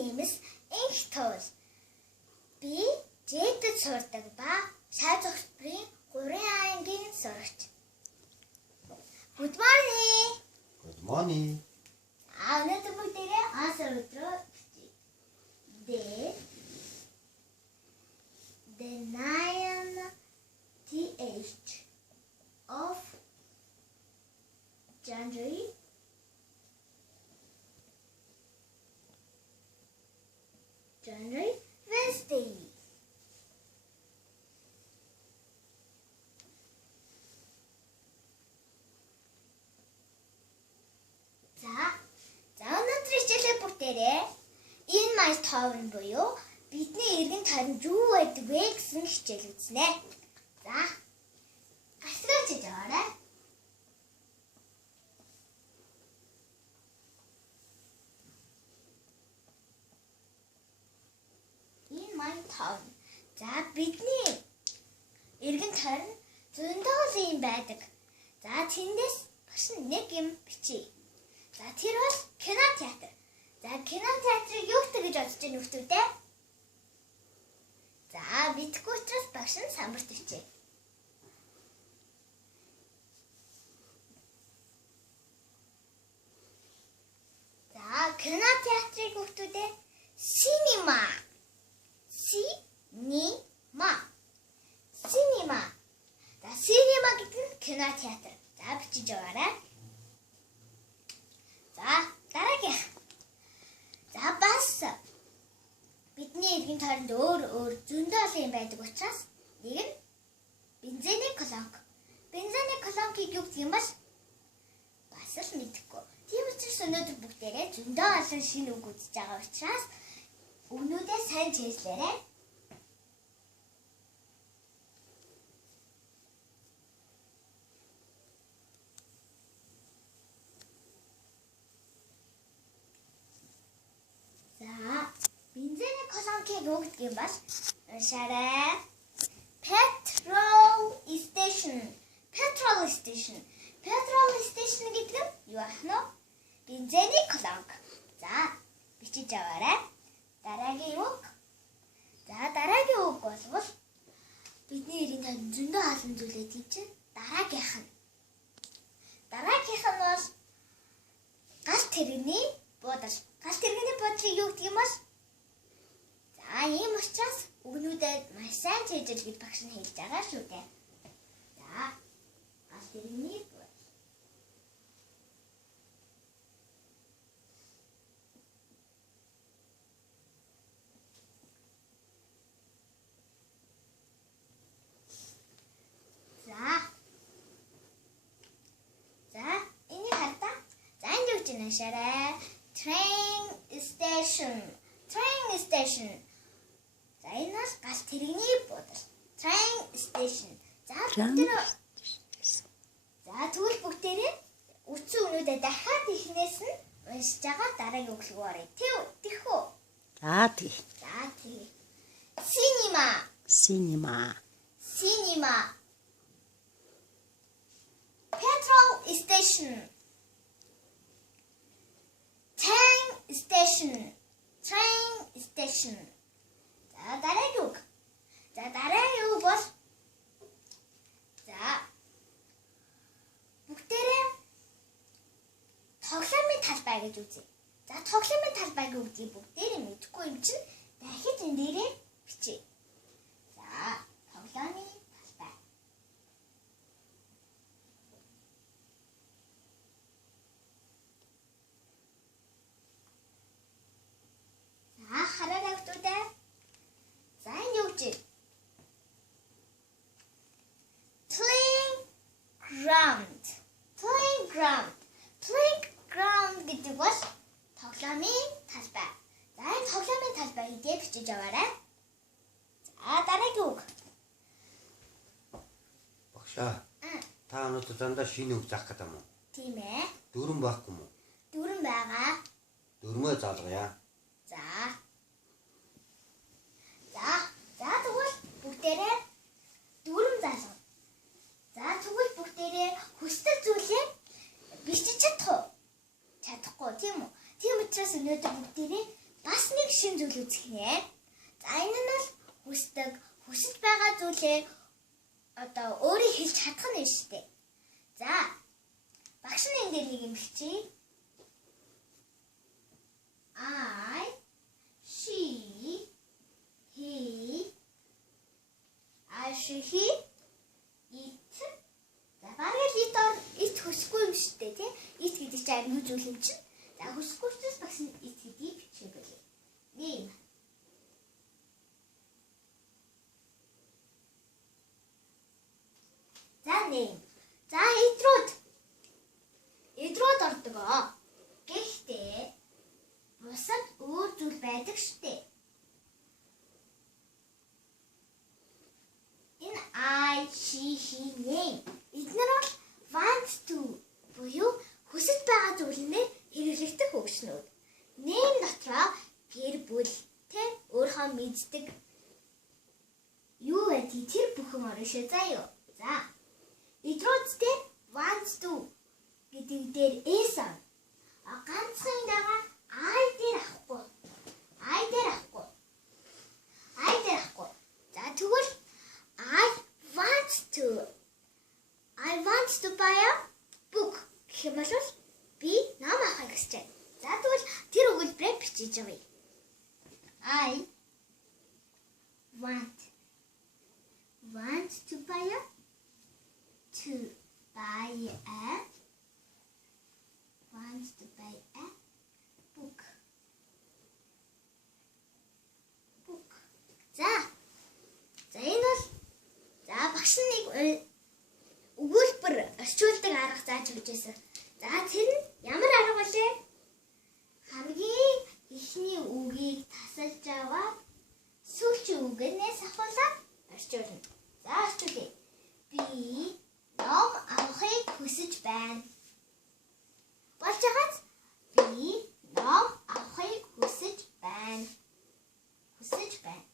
нэмэс энх туул. Би Жэдэд сурдаг ба Шаад Зөвхөн 3 ангийн сурагч. Good morning. Good morning. Өнөөдөр бүгдээрээ ансар өдрөө the 9th of January 20 Wednesday. За өнөөдрийн хичээлээ бүгдээрээ энэ май товн буюу бидний эргэн тойронд юу байдаг вэ гэсэн хичээл үзнэ. За гасгаач жаарай. Энэ май товн. За бидний эргэн тойронд зөндөө юм байдаг. За тэндээс багш нэг юм бичиж. За тэр бол кино театр. За кино театрыг юу гэж бодож байна нөхдүүдээ? За мэдгүй учраас багш нь самбарт өвчээ. За кино театрыг нөхдүүдээ синема. Синема. За синема гэдэг нь кино театр. За бичиж яваарай. За дараагийнх. За бас бидний эргэн тойронд өөр зөндөө юм байдаг учраас нэг нь бензиний колонк. Бензиний колонкийг юу гэх юм бол бас л мэдэхгүй. Тийм учраас өнөөдөр бүгдээрээ зөндөө олон шинэ үг үзэж байгаа учраас өгнүүдээ сайн чийслээрэй. Бензиний колонкийг юу гэдэг юм бол уншаарай. Petrol station гэдэг нь юу ах нь? Бензиний колонк. За бичиж аваарай. Дараагийн үг. За дараагийн үг бол бидний эргэн тойронд зөндөө олон зүйлээ тийм чинь дараагийнх нь. Дараагийнх нь бол галт тэрэгний буудар. Галт тэрэгний буудрыг юу гэдэг юм бол? За ийм учраас өгнүүдэд маш сайн чийжэл гэж багш нь хэлж байгаа шүү дээ. За галт тэрэгний буудар. За энийг хардаа. За энэ юу гэж нэшээрээ? Train station. За энэ бол галт тэрэгний буудар. Train station. За тэгвэл бүгдээрээ үтсэн өгнүүдээ дахиад ихнээс нь уншиж байгаа дараагийн өглөө орё. Тийх үү? За тий. Cinema. Petrol station. Train station. За дараагийн үг. Бол бүгдээрээ тоглоомын талбай гэж үзье. За тоглоомын талбай гэдгийг бүгдээрээ мэдхгүй юм чинь дахиж энэ дээрээ бичье. За тоглоомын талбай. Хараарай хүүхдүүдээ. За энэ юу гэж? Playground гэдэг бол тоглоомын талбай. За энэ тоглоомын талбай гэдгийг бичиж аваарай. За дараагийн үг. Багшаа. Та өнөөдөр дандаа шинэ үг заах гэдэг юм уу? Тийм ээ. Дөрөн байхгүй юм уу? Дөрөн байгаа. Дөрмөө залгая. За тэгвэл бүгдээрээ дөрөв залгав. За тэгвэл бүгдээрээ хүсдэг зүйлээ бичиж чадахгүй тийм үү? Тийм учраас өнөөдөр бүгдээрээ бас нэг шин зүйл үзэх нэ. За энэ нь бол хүсэж байгаа зүйлээ одоо өөрөө хэлж чадах нь шүү дээ. За багш нь энэ дээр нэг юм бичиж. I, she, he, it. За бараг ит хүсэхгүй юм шүү дээ тий. Ит гэдэг чинь амин зүйл юм чинь. За хүсэхгүй ч бас багш нь ит гэдгийг бичих байлээ. Name. За name. За идрүүд ордог. Гэхдээ бусад өөр зүйл байдаг шүү дээ. Энэ I, she, he, name. Эдгээр бол want to буюу хүсэж байгаа зүйлээр хэрэглэгдэх хөгжнүүд. Name дотроо гэр бүл тэ өөрийнхөө мэддэг юу гэдэг тэр бүхэн орно шүү заяа. За эдрүүдтэй want to гэдэг дээр s ганцхан дагаа I дээр авахгүй. За тэгвэл I want to buy a book гэх юм бол би ном авахыг хүсэж байна. За тэгвэл тэр өгүүлбэрээр бичиж авъя. I want to buy a book. За энэ бол багш нэг өгүүлбэр орчуулдаг арга зааж өгч байсан. За тэр нь ямар арга вэ? Хамгийн ихний үгийг тасалж аваад сүүлчийн үгнээс ахуулаад орчуулна. За орчуулъя. Би ном авахыг хүсэж байна. Болж байгааз би ном авахыг хүсэж байна.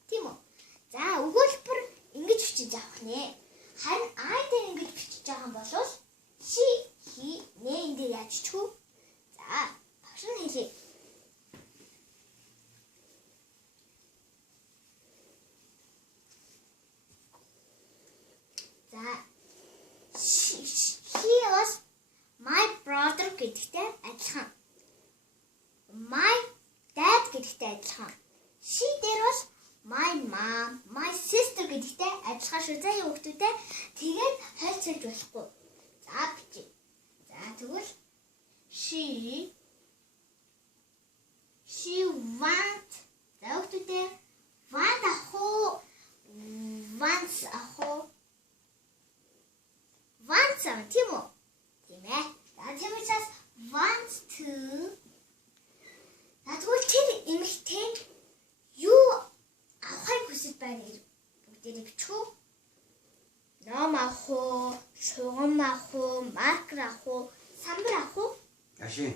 Тийм үү? За өгүүлбэр ингэж бичиж авах нэ. Харин I-д ингэж бичиж байгаа юм бол she, he, name дээр яаж чүү? За багш нь хэлье. За he was my brother гэдэгтэй адилхан. My dad гэдэгтэй адилхан. She дээр бол my mom, my sister гэдэгтэй адилхан шүү заа юу хүмүүстээ. Тэгээд хайлтсалж болохгүй. За бичиж. За тэгвэл she want. За хүмүүстээ want wants тийм үү? Тийм ээ. За тийм учраас wants to. За тэгвэл тэр эмэгтэй юу авахыг хүсэж байна гэж бүгдээрээ бичих үү? Ном авах уу, шугам авах уу, маркер авах уу, самбар авах уу? Машин.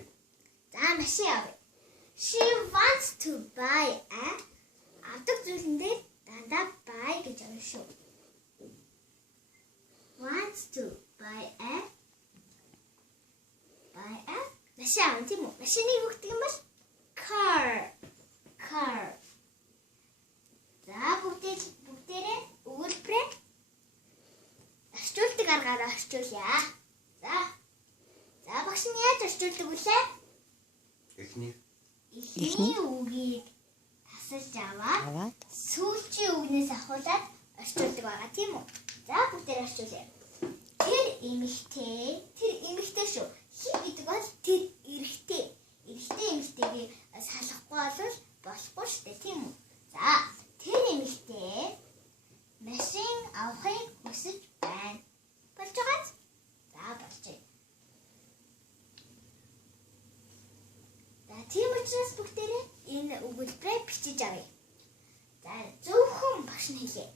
За машин авъя. She wants to buy a авдаг зүйлэн дээр дандаа buy гэж авна шүү. Wants to buy a машин авна тийм үү? Машиныг юу гэдэг юм бол car. За бүгдээрээ өгүүлбэрээ орчуулдаг аргаараа орчуулъя. За багш нь яаж орчуулдаг вүлээ? Эхний үгийг тасалж аваад сүүлчийн үгнээс ахуулаад орчуулдаг байгаа тийм үү? За бүгдээрээ орчуулъя. Тэр эмэгтэй шүү. Хин гэдэг бол тэр эрэгтэй эмэгтэйг салахгүй болохгүй шүү дээ тийм үү? За тэр эмэгтэй машин авахыг хүсэж байна. Болж байгааз? За болжээ. За тийм учраас бүгдээрээ энэ өгүүлбэрээ бичиж авъя. За зөвхөн багш нь хэлье.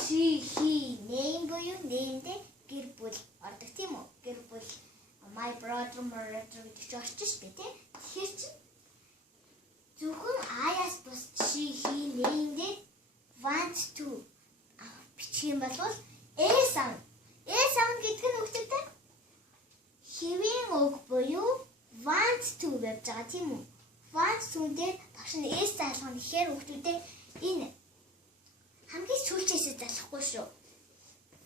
She, he, name буюу name-д гэр бүл ордог тийм үү? Гэр бүл my brother гэдэг чинь орчих шүү дээ тийм. Тэгэхээр чинь зөвхөн I-аас бус she, he, name-д want to бичих юм бол S sound гэдэг нь үгтэй хэвийн үг буюу want to гэж байгаа тийм үү? Want wants to дээр багш нь S залгах нь ихээр хүүхдүүдээ энэ хамгийн сүүлчээсээ залгахгүй шүү.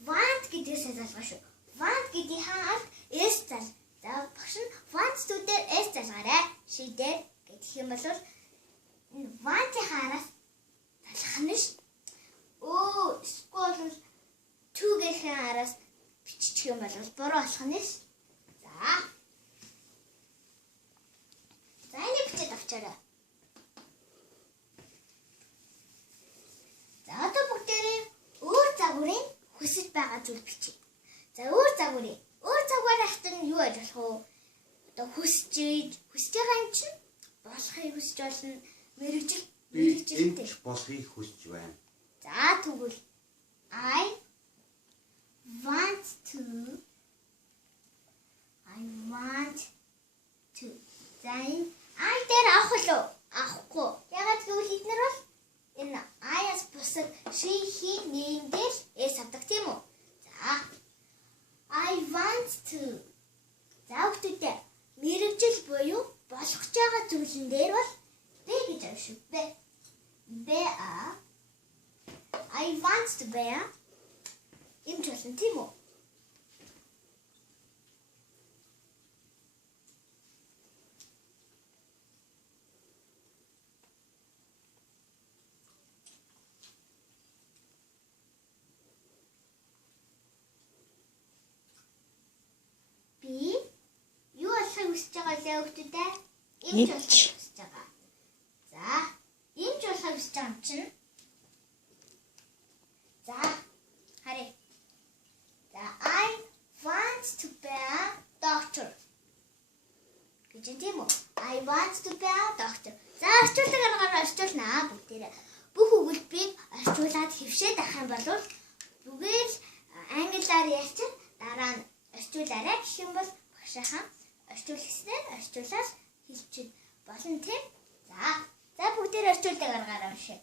Want гэдгээс залгах шүү. Want гэдгийг хаалт S зал. За багш нь wants to дээр S залгаарай. She дээр гэх юм бол энэ want-ийн хараас залгах нь ш. Эсвэл to-гийн хараас бичих юм бол буруу болох нь ш. За энийг бичээд авчаарай. За одоо бүгдээрээ өөр загварын хүсэж байгаа зүйл бичиж. За өөр загварын хатан юу яаж болох вэ? Одоо хүсэж байгаа юм чинь болохыг хүсэж болно. Мэргэжилтэй болохыг хүсэж байна. За тэгвэл I want to. За энэ I дээр авах уу? Авахгүй. Ягаад гэвэл эднэр бол энэ I-аас бусад she, he, name дээр S авдаг тийм үү? За I want to. За бүгдээ мэргэжил буюу болох ч байгаа зүйлэн дээр бол B гэж авах шүү. I want to bear. Имч болсон тийм үү? Юу болохыг хүсэж байгаа лээ хүүхдүүдээ? Имч болохыг хүсэж байгаа. За, имч болохыг хүсэж байгаа юм чинь. За, харъя. За, I want to be a doctor. Гэж тийм үү? I want to be a doctor. За, орчуулдаг аргаар орчуулнаа бүгдээрээ. Бүх өгүүлбэрийг орчуулад хэвшээд авах юм бол бүгээл англиар ярьчих дараа нь орчуулаарай гэх юм бол багшаахан орчуулснээр орчуулаад хэлчих болно тийм. За бүгдээр орчуулдаг аргаар уншъя.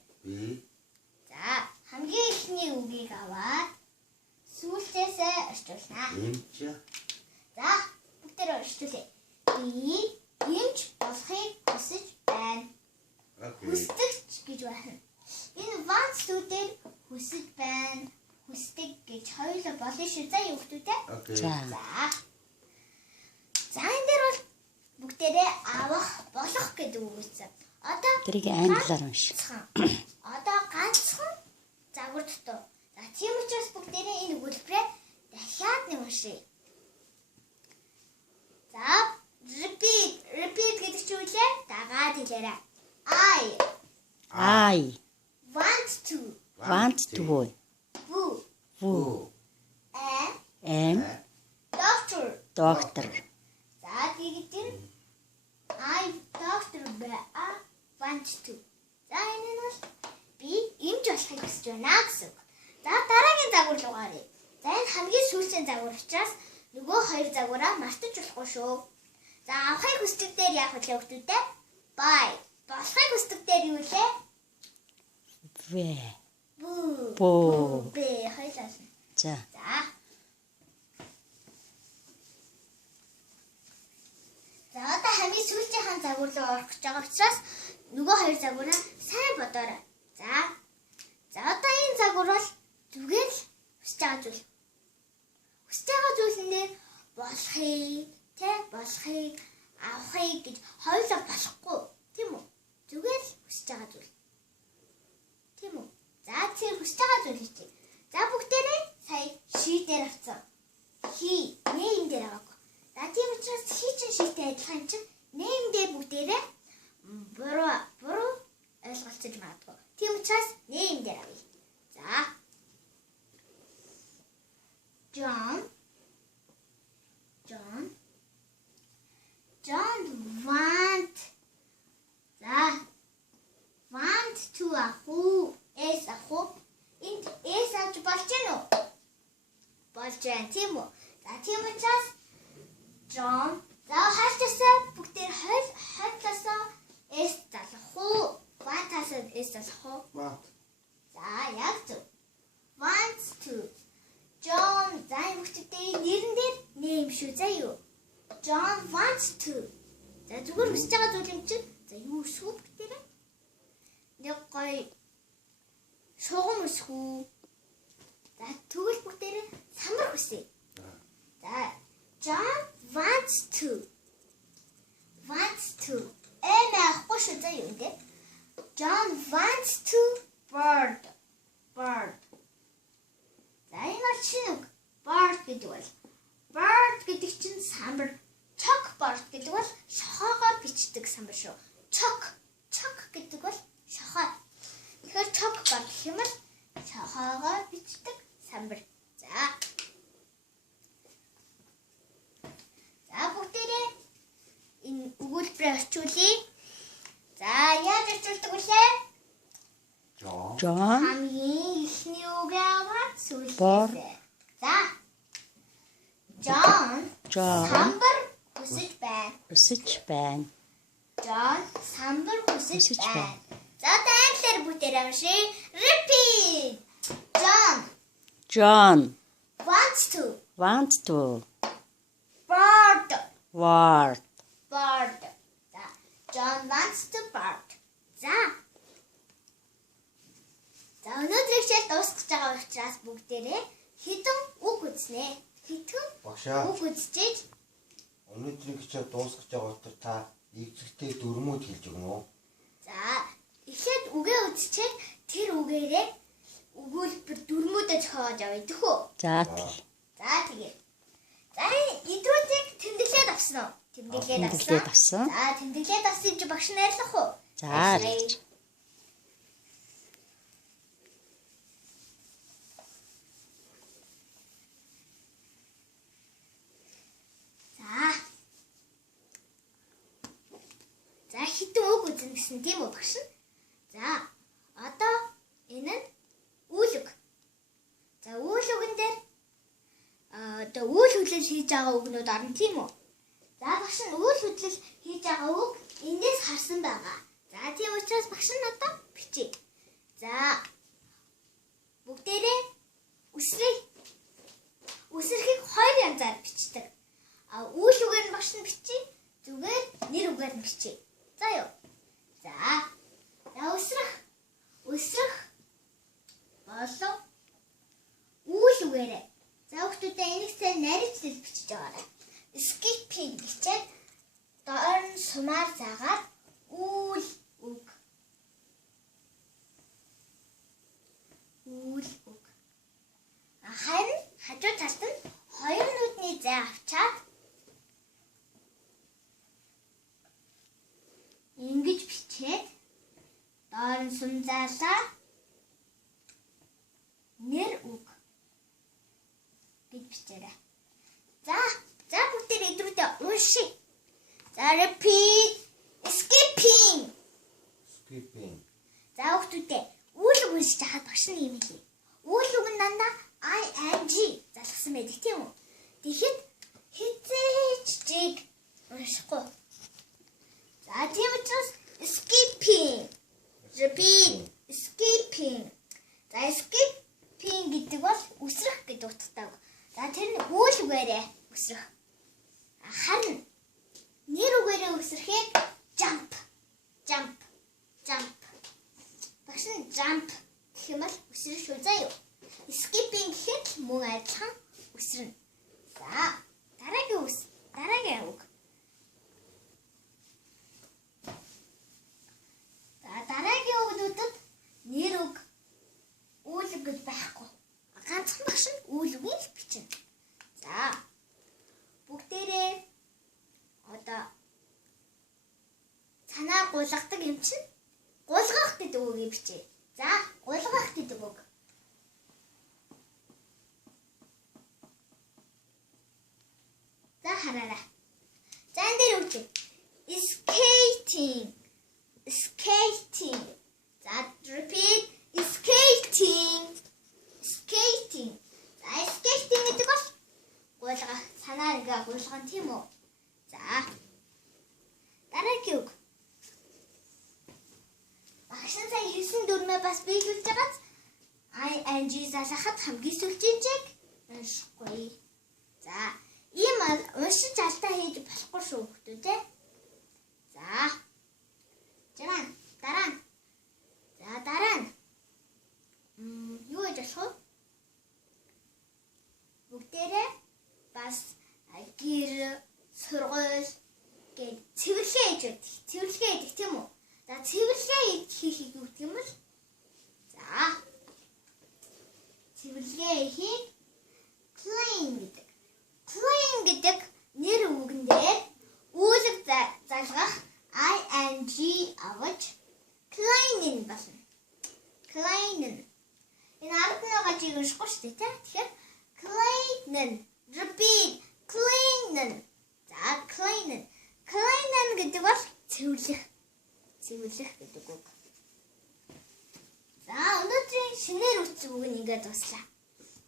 За хамгийн ихний үгийг аваад сүүлчээсээ орчуулнаа. Эмч. За бүгдээр орчуулъя. Эмч болохыг хүсэж байна. Хүсдэгч гэж байна. Энэ wants to дээр хүсэж байна. Хүсдэг гэж хоёулаа болно шүү. За юу хүмүүстээ? За энэ дээр бол бүгдээрээ авах болох гэдэг үг үүссэн. Одоо тэрийг англиар унш. Одоо ганцхан загвар дутуу. За тийм учраас бүгдээрээ энэ өгүүлбэрээ дахиад нэг уншъя. За repeat гэдэг чинь үлээ дагаад хэлээрэй. I want to am doctor. За тэгтэн I doctor want to. За энэ нь бол би эмч болохыг хүсэж байна гэсэн. За дараагийн загвар руу гаръя. За энэ хамгийн сүүлийн загвар учраас нөгөө хоёр загвараа мартаж болохгүй шүү. За авахыг хүсдэг дээр яах вэ хүмүүстээ? Buy. Болохыг хүсдэг дээр юу лээ? Бoo. Хоёлаа. За. За одоо хамгийн сүүлчийн загвар руу орох гэж байгаа учраас нөгөө хоёр загвараа сайн бодоорой. За одоо энэ загвар бол зүгээр л хүсэж байгаа зүйл. Хүсэж байгаа зүйлсээр болохыг авахыг гэж хоёулаа болохгүй тийм үү? Зүгээр л хүсэж байгаа зүйл. Тийм үү? За тэр хүсэж байгаа зүйл хийчих. За бүгдээрээ сая шийдээр авцсан. Name дээр авах. За тийм учраас чинь шийдтэй адилхан чинь name дээр бүгдээрээ буруу ойлголцож магадгүй. Тийм учраас name дээр авъя. За John want to аху энд эс авч болж гэнэ үү? Болж байна тийм үү? За тийм учраас John за хаашаасаа бүгдээр хойтлосоо эс залах уу? Want-аас эс залах уу? Want. За яг зөв. Wants to. John за бүгдээ нэрэн дээр name шүү заа юу? John wants to. За зүгээр хүсэж байгаа зүйл юм чинь За юу өсгөө бүгдээрээ? Нэг гоё шугам өсгөө. За тэгвэл бүгдээрээ самбар хүсье. За John wants to. Ахгүй шүү заа юу гэдэг. John wants to bird. За энэ бол шинэ үг. Bird гэдэг бол bird гэдэг чинь самбар. Chalkboard гэдэг бол шохоогоор бичдэг самбар шүү. Chalk гэдэг бол шохоо. Тэгэхээр chalkboard гэх юм бол шохоогоор бичдэг самбар. За бүгдээрээ энэ өгүүлбэрээ орчуулъя. За яаж орчуулдаг вүлээ? John Хамгийн ихний үгээ аваад Бор. сүүлдээ. За John самбар хүсэж байна. John самбар хүсэж Хүсэж байна. байна. За тайлбар бүтээрээ уншия. Repeat. John Wants to. Bird. За John wants to bird. За өнөөдрийн хичээл дуусгаж байгаа учраас бүгдээрээ хэдэн үг үзнэ. Багшаа. Үг үзчихэж Өнөөдрийн хичээл дуусгаж байгаа утга та эзэгтэй дөрмөд хэлж өгнө үү? за эхлээд үгээ үзчихээд тэр үгээрээ өгүүлбэр дөрмөөдөө зохиогож авъя тэхүү. За За тэгээ. За идрүүдийг тэмдэглээд авсан уу? тэмдэглээд авсан. За тэмдэглээд авсан чи багш найрлах уу? За За хитэн үг үзэн гэсэн тийм үү багш? За одоо энэ нь үйл үг. За үйл үгэн дээр одоо үйл хөдлөл хийж байгаа үгнүүд орно тийм үү? За багш нь үйл хөдлөл хийж байгаа үг эндээс харсан байгаа. За тийм учраас багш нь одоо бичиж. За бүгдээрээ үсрэхийг хоёр янзаар бичдэг. Үйл үгээр нь багш нь бичиж, зүгээр нэр үгээр нь бичиж. За юу. За үсрэх болон үйл үгээрээ. За хүүхдүүдээ энийг сайн нарийнчлал бичиж байгаарай. Skipping бичээд доор нь сумаар заагаад үйл үг. Харин хажуу талд нь хоёр нүдний зай авчаад ингэж бичээд доор нь сум заалаа нэр үг гэж бичээрэй. За бүгдээ идрүүдээ уншия. За repeat. Skipping. За хүүхдүүдээ үйл үг уншиж хаад багш нь юм хэлье. Үйл үг нь дандаа ing залгасан байдаг тийм үү? Тэгэхэд хизээч жиг уншихгүй. За тийм учраас skipping. Repeat. Skipping. За skipping гэдэг бол үсрэх гэдэг утгатай. За тэр нь үйл үгээрээ үсрэх. Харин нэр үгээрээ үсрэхийг jump. Багш нь jump гэх юм бол үсрэх шүү заа юу. Skipping гэхэд мөн адилхан үсрэнэ. За дараагийн үг. За дараагийн үгнүүдэд нэр үг үйл үг гэж байхгүй. Ганцхан багш нь үйл үгийг л бичнэ. За бүгдээрээ одоо санаа гулгадаг юм чинь гулгах гэдэг үгийг бичье. За гулгах гэдэг үг. За хараарай. За энэ дээр үг. Skating. За repeat. Skating. За skating гэдэг бол гулгах, санаа ингээ гулгах тийм үү? За дараагийн үг. Багш нь сая 9 дөрмөө бас биелүүлж байгааз ing залгахад хамгийн сүүлчийн чиг уншихгүй. За ийм уншиж алдаа хийж болохгүй шүү хүүхдүүд ээ. За Дараа нь. За дараа нь. Юу гэж болох вэ? Бүгдээрээ бас гэр, сургууль гэж цэвэрлэгээ хийж байдаг. Цэвэрлэгээ хийдэг тийм үү? За цэвэрлэгээ хийхийг юу гэдэг юм бол? За. Цэвэрлэгээ хийх clean гэдэг. Clean гэдэг нэр үгэн дээр үүлэг залгах ing авч clean болно. Clean. Энэ ард нь байгаа жиг уншихгүй шүү дээ, тэгэхээр clean. Repeat. Clean. За clean. Clean гэдэг бол цэвэрлэх. Цэвэрлэх гэдэг үг. За өнөөдрийн шинээр үтсэн үг нь ингээд дуслаа.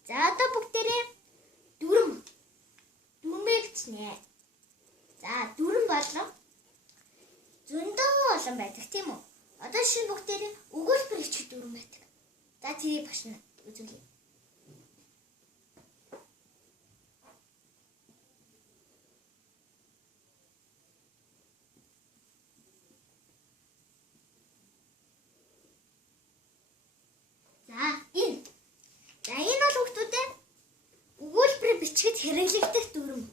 За одоо бүгдээрээ дүрмээр бичнэ. За дүрм болов зөндөө олон байдаг тийм үү? Одоо шинэ бүгдээрээ өгүүлбэр бичих дүрм байдаг. За тэрийг башна үзүүлье. Энэ бол хүүхдүүдээ өгүүлбэр бичгэд хэрэглэгдэх дүрм.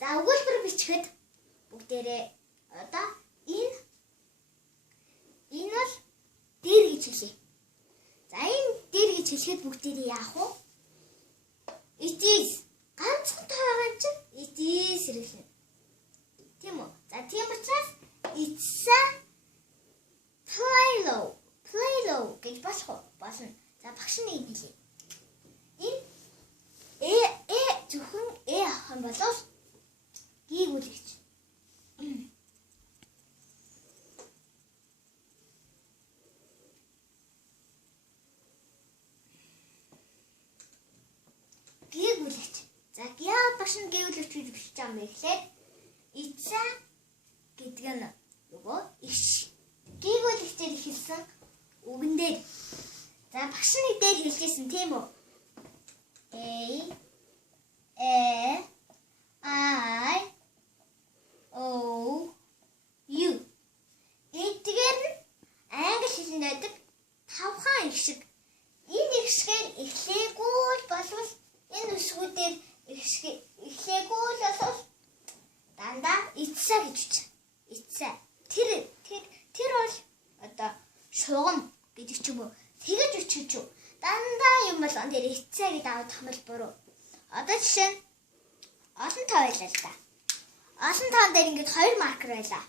За өгүүлбэр бичгэд бүгдээрээ одоо энэ бол дээр гэж хэлье. За энэ дээр гэж хэлэхэд бүгдээрээ яах вэ? It is ганцхан таагаан чинь it is хэрэглэнэ. Тийм үү? За тийм учраас it's a pillow гэж болно. За багш нэг хэлье. Энэ зөвхөн авах юм бол гийгүүлэгч. Гийгүүлэгч. За багш нь гийгүүлэгч гэж бичиж байгаа юм гэхлээр ица гэдэг нь нөгөө иш. Гийгүүлэгчээр хэлсэн үгэн дээр. За багш нэг дээр хэлжсэн тийм үү? A-I-O-U. Эдгээр нь англи хэлэнд байдаг 5 хаан их шиг. Энэ их шигээр эхлээгүй болвол энэ үсгүүдээр эхлээгүй болвол дандаа ицса гэж үзнэ. Ицса. Тэр бол одоо шугам гэдэг ч юм уу. Тэгэж үчиж юу? Дандаа юм бол он дээр ицсаа гэдэг авах юм бол буруу. Одоо жишээ нь олон тоо байлаа л да. Олон тоон дээр ингээд 2 маркер байлаа.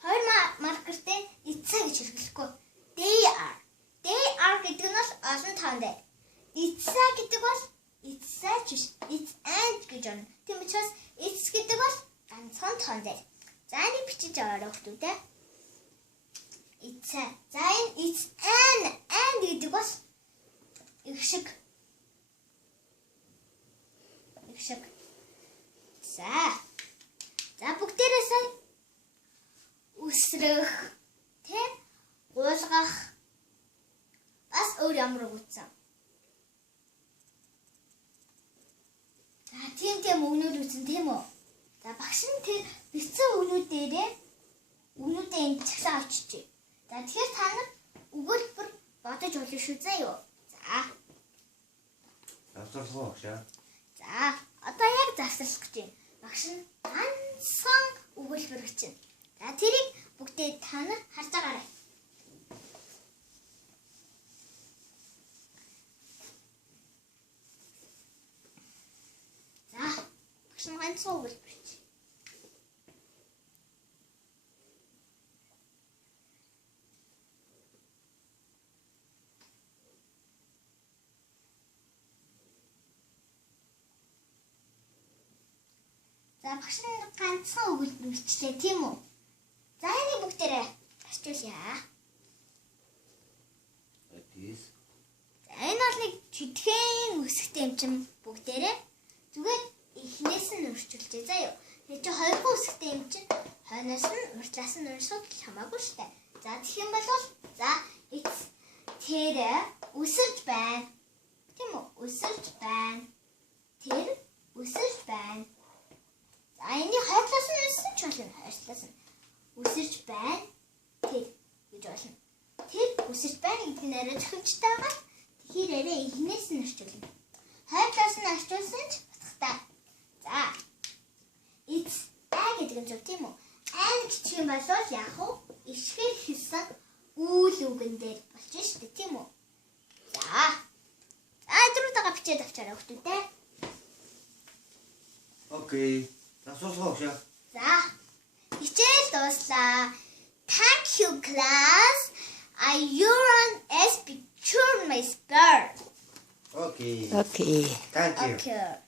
2 маркертэй ицсаа гэж хэрэглэхгүй. They are гэдэг нь бол олон тоон дээр. Ицсаа гэдэг бол ицсаа ч it's and гэж байна. Тийм учраас it's гэдэг бол ганцхан тоон дээр. За энийг бичиж аваарай хүүхдүүдээ. Ицсаа. За энэ it's and гэдэг бол их шиг. За бүгдээрээ сая үсрэх, тийм гуулгах бас өөр ямар үгсэн. За тийм өгнүүд үсэн тийм үү? За багш нь тэр бичсэн өгнүүдээ энд цаглаа авчижээ. За тэгэхээр та нар өгүүлбэр бодож болно шүү заа юу? За. Завсарлах багш. За одоо яг завсарлах гэж байна. Багш нь ганцхан өгүүлбэр бичнэ. За тэрийг бүгдээ та нар харж байгаарай. За багш нь ганцхан өгүүлбэр бичнэ. За багш нь ганцхан өгүүлбэр бичлээ тийм үү? За энийг бүгдээрээ арчуулъя. За энэ бол нэг чидхэн үсгтэй юм чинь бүгдээрээ зүгээр эхнээс нь урьдчилжээ заа юу. Тэгээ чи хоёрхан үсгтэй юм чинь хойноос нь урьдлаас нь урьшууд хамаагүй штэ. За тэгэх юм бол за тэр үсэлж байна. Тийм үү? Үсэлж байна. Тэр үсэлж байна. За энийг хайрлаас нь өссөн ч болно. Хайрлаас нь үсэрч байна. Тэр болно. Тэр үсэж байна гэдэг нэрээ зөвхөмжтэйгээ тэгэхээр эхнээс нь орчуулна. Хойдлоос нь орчуулсан ч батхтай. За. It's гэдэг нь зөв тийм үү? Гэх юм бол яг уу ишгэр хийсэн үйл үгэн дээр болчих шүү дээ тийм үү? За. Айдруудаа бичээд авчаарай хүмүүстээ. Окей. Насуусгаа уушаа. За. Хичээл дууслаа. Thank you class. You're as picture my spur. Окей. Okay. Thank you. Okay.